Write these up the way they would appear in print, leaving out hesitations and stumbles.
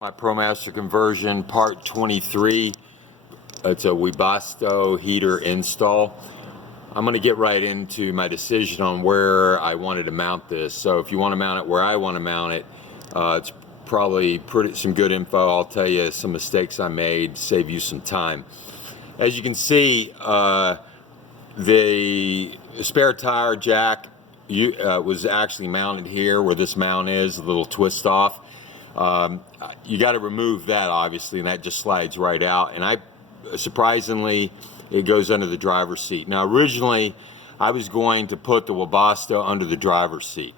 My Promaster conversion part 23. It's a Webasto heater install. I'm going to get right into my decision on where I wanted to mount this. So if you want to mount it where I want to mount it, it's probably some good info. I'll tell you some mistakes I made, save you some time. As you can see, the spare tire jack was actually mounted here where this mount is, a little twist off. You got to remove that obviously, and that just slides right out. And surprisingly, it goes under the driver's seat. Now originally I was going to put the Webasto under the driver's seat.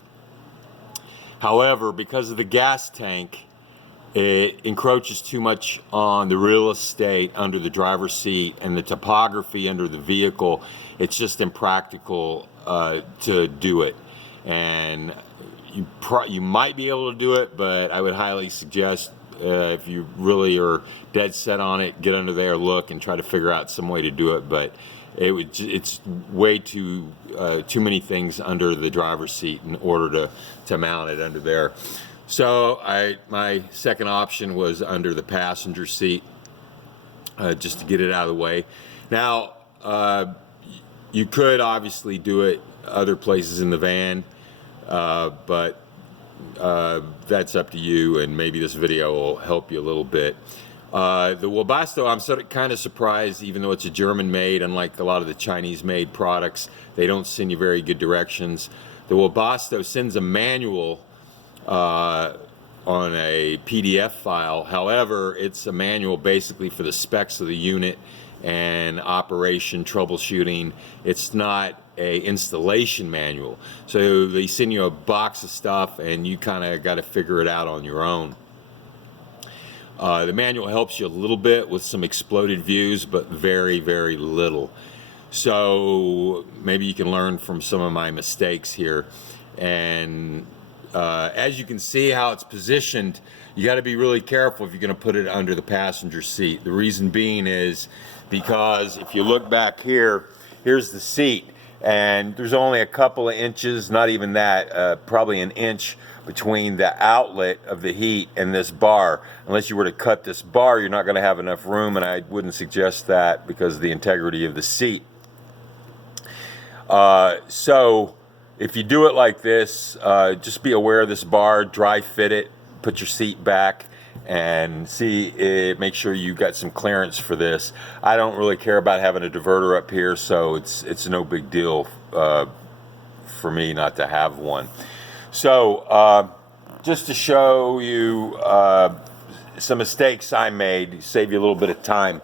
However, because of the gas tank, it encroaches too much on the real estate under the driver's seat and the topography under the vehicle. It's just impractical to do it. And you might be able to do it, but I would highly suggest if you really are dead set on it, get under there, look, and try to figure out some way to do it. But it's way too many things under the driver's seat in order to mount it under there. So my second option was under the passenger seat, just to get it out of the way. Now you could obviously do it other places in the van. But that's up to you, and maybe this video will help you a little bit. The Webasto, I'm kind of surprised, even though it's a German made, unlike a lot of the Chinese made products, they don't send you very good directions. The Webasto sends a manual on a PDF file. However, it's a manual basically for the specs of the unit and operation, troubleshooting. It's not a installation manual. So they send you a box of stuff and you kind of got to figure it out on your own. The manual helps you a little bit with some exploded views, but very, very little. So maybe you can learn from some of my mistakes here. And as you can see how it's positioned, you got to be really careful if you're going to put it under the passenger seat. The reason being is because if you look back here, here's the seat, and there's only a couple of inches, not even that, probably an inch between the outlet of the heat and this bar. Unless you were to cut this bar, you're not going to have enough room, and I wouldn't suggest that because of the integrity of the seat. So if you do it like this, just be aware of this bar, dry fit it, put your seat back, and make sure you got some clearance for this. I don't really care about having a diverter up here, so it's no big deal for me not to have one. So just to show you some mistakes I made, save you a little bit of time.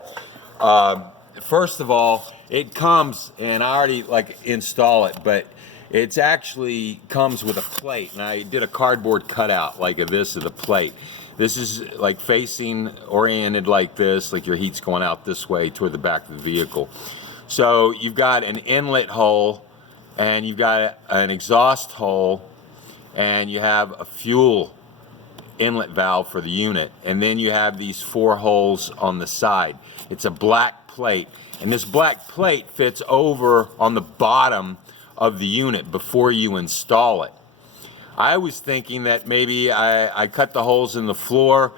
First of all, it comes, and I already install it, but it's actually comes with a plate, and I did a cardboard cutout like this of the plate. This is like facing oriented like this, like your heat's going out this way toward the back of the vehicle. So you've got an inlet hole, and you've got an exhaust hole, and you have a fuel inlet valve for the unit, and then you have these 4 holes on the side. It's a black plate, and this black plate fits over on the bottom of the unit before you install it. I was thinking that maybe I cut the holes in the floor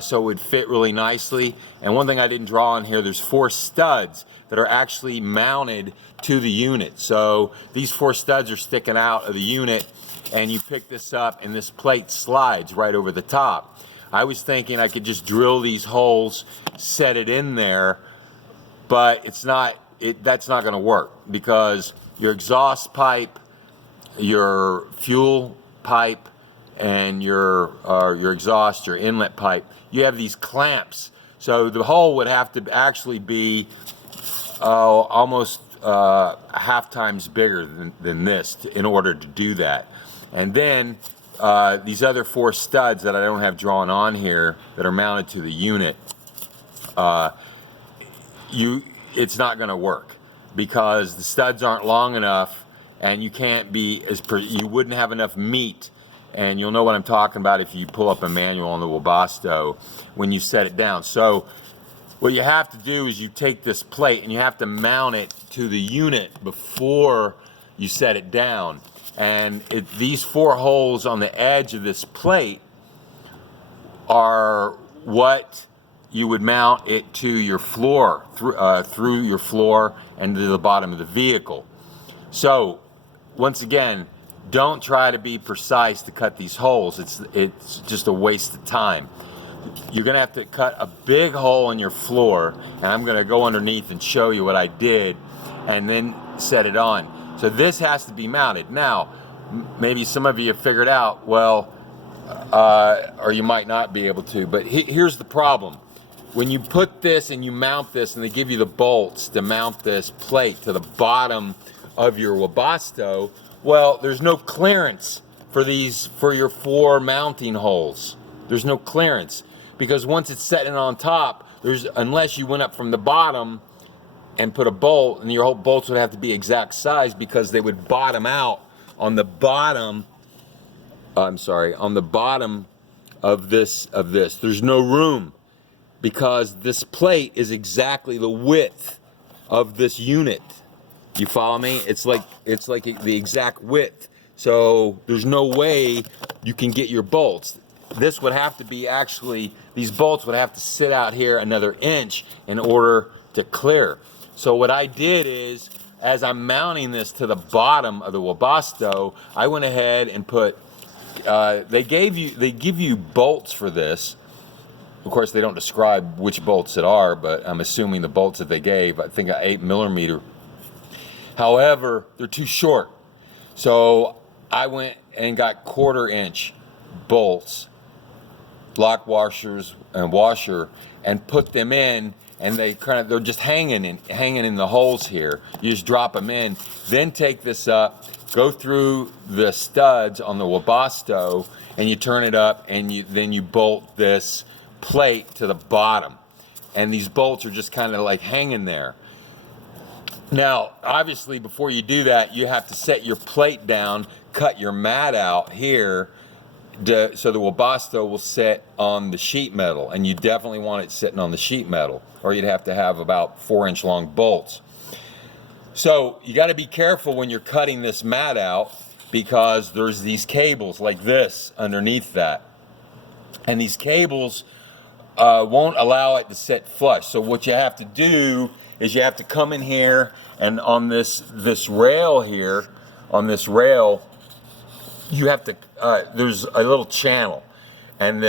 so it would fit really nicely. And one thing I didn't draw on here, there's 4 studs that are actually mounted to the unit. So these 4 studs are sticking out of the unit, and you pick this up and this plate slides right over the top. I was thinking I could just drill these holes, set it in there, but that's not going to work, because your exhaust pipe, your fuel pipe, and your exhaust, your inlet pipe, you have these clamps. So the hole would have to actually be almost half times bigger than this in order to do that. And then these other 4 studs that I don't have drawn on here that are mounted to the unit, it's not going to work because the studs aren't long enough, and you can't be you wouldn't have enough meat. And you'll know what I'm talking about if you pull up a manual on the Webasto when you set it down. So what you have to do is you take this plate and you have to mount it to the unit before you set it down. And these 4 holes on the edge of this plate are what you would mount it to your floor, through your floor and to the bottom of the vehicle. So once again, don't try to be precise to cut these holes. It's just a waste of time. You're gonna have to cut a big hole in your floor, and I'm gonna go underneath and show you what I did and then set it on. So this has to be mounted. Now, maybe some of you have figured out, well, or you might not be able to, but here's the problem. When you put this and you mount this and they give you the bolts to mount this plate to the bottom of your Webasto, well, there's no clearance for your 4 mounting holes. There's no clearance, because once it's setting on top, unless you went up from the bottom and put a bolt, and your whole bolts would have to be exact size, because they would bottom out on the bottom. On the bottom of this. There's no room, because this plate is exactly the width of this unit. You follow me? It's like the exact width. So there's no way you can get your bolts. This would have to be these bolts would have to sit out here another inch in order to clear. So what I did is, as I'm mounting this to the bottom of the Webasto, I went ahead and put, they give you bolts for this. Of course, they don't describe which bolts it are, but I'm assuming the bolts that they gave, I think 8mm. However, they're too short. So I went and got 1/4-inch bolts, lock washers and washer, and put them in, and they're just hanging in the holes here. You just drop them in, then take this up, go through the studs on the Webasto, and you turn it up, and then you bolt this plate to the bottom, and these bolts are just kind of like hanging there. Now, obviously, before you do that, you have to set your plate down, cut your mat out here, so the Webasto will sit on the sheet metal, and you definitely want it sitting on the sheet metal, or you'd have to have about 4-inch long bolts. So you got to be careful when you're cutting this mat out, because there's these cables like this underneath that, and these cables won't allow it to sit flush. So what you have to do is you have to come in here, and on this rail here, you have to, there's a little channel, and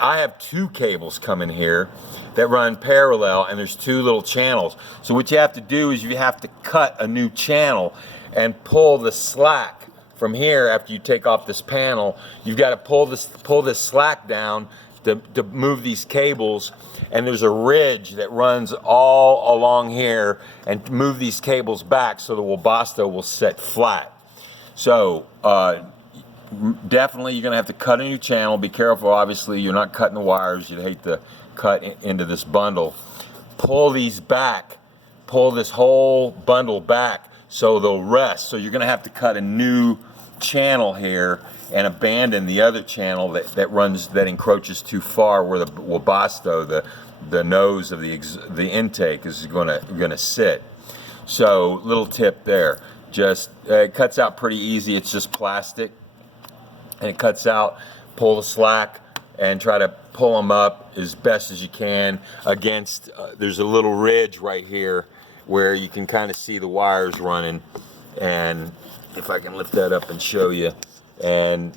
I have 2 cables coming here that run parallel, and there's 2 little channels. So what you have to do is you have to cut a new channel and pull the slack from here. After you take off this panel, you've got to pull this slack down to move these cables, and there's a ridge that runs all along here, and move these cables back so the Webasto will sit flat. So definitely you're going to have to cut a new channel. Be careful, obviously you're not cutting the wires. You'd hate to cut into this bundle. Pull these back, pull this whole bundle back so they'll rest. So you're going to have to cut a new channel here and abandon the other channel that encroaches too far, where the Webasto, the nose of the intake is gonna sit. So little tip there. Just it cuts out pretty easy. It's just plastic, and it cuts out. Pull the slack and try to pull them up as best as you can against. There's a little ridge right here where you can kind of see the wires running, and if I can lift that up and show you, and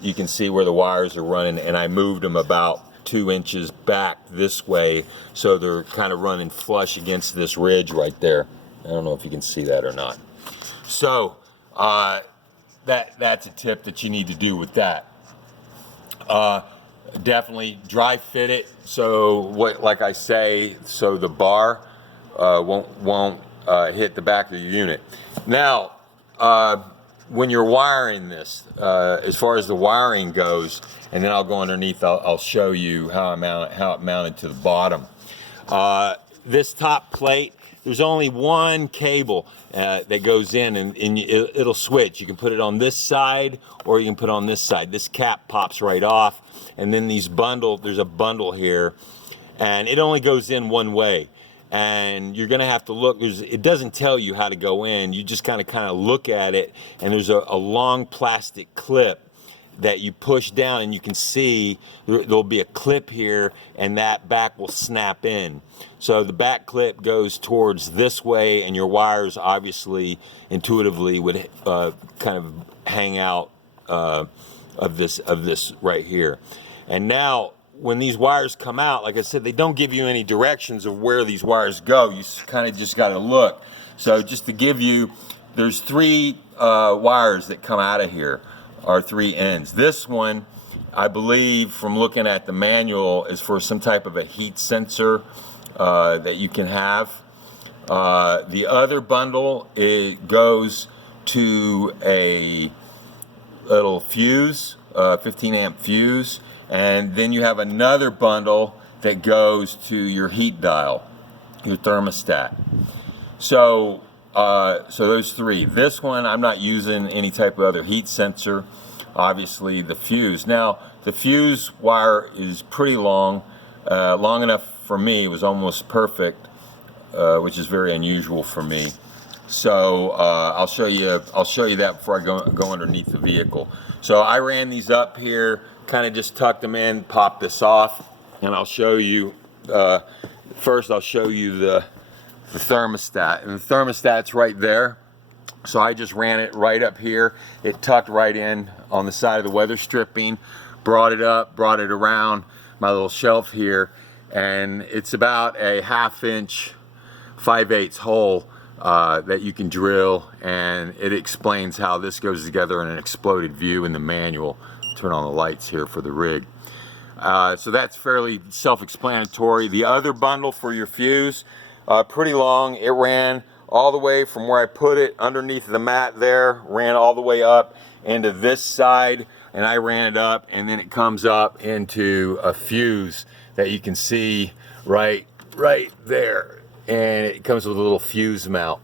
you can see where the wires are running, and I moved them about 2 inches back this way, so they're kind of running flush against this ridge right there. I don't know if you can see that or not. So that's a tip that you need to do with that. Definitely dry fit it, so like I say, so the bar won't hit the back of your unit. Now, when you're wiring this, as far as the wiring goes, and then I'll go underneath, I'll show you how it mounted to the bottom. This top plate, there's only one cable that goes in, and it'll switch. You can put it on this side, or you can put it on this side. This cap pops right off, and then there's a bundle here, and it only goes in one way. And you're gonna have to look, it doesn't tell you how to go in, you just kind of look at it, and there's a long plastic clip that you push down, and you can see there'll be a clip here, and that back will snap in. So the back clip goes towards this way, and your wires obviously intuitively would kind of hang out of this right here. And now when these wires come out, like I said, they don't give you any directions of where these wires go. You kind of just got to look. So just to give you, there's 3 wires that come out of here, or 3 ends. This one, I believe from looking at the manual, is for some type of a heat sensor that you can have. The other bundle, it goes to a little fuse, 15 amp fuse, and then you have another bundle that goes to your heat dial, your thermostat. So so those 3. This one, I'm not using any type of other heat sensor. Obviously the fuse. Now the fuse wire is pretty long, long enough for me. It was almost perfect, which is very unusual for me. So I'll show you that before I go underneath the vehicle. So I ran these up here, kind of just tucked them in, popped this off, and I'll show you. First, I'll show you the thermostat, and the thermostat's right there. So I just ran it right up here. It tucked right in on the side of the weather stripping, brought it up, brought it around my little shelf here, and it's about a 1/2 inch 5/8 hole that you can drill, and it explains how this goes together in an exploded view in the manual. Turn on the lights here for the rig. So that's fairly self-explanatory. The other bundle for your fuse, pretty long. It ran all the way from where I put it underneath the mat there, ran all the way up into this side, and I ran it up, and then it comes up into a fuse that you can see right there, and it comes with a little fuse mount.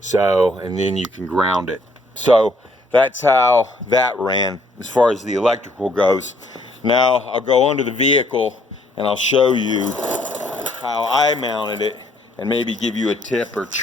So, and then you can ground it. So that's how that ran as far as the electrical goes. Now I'll go under the vehicle and I'll show you how I mounted it, and maybe give you a tip or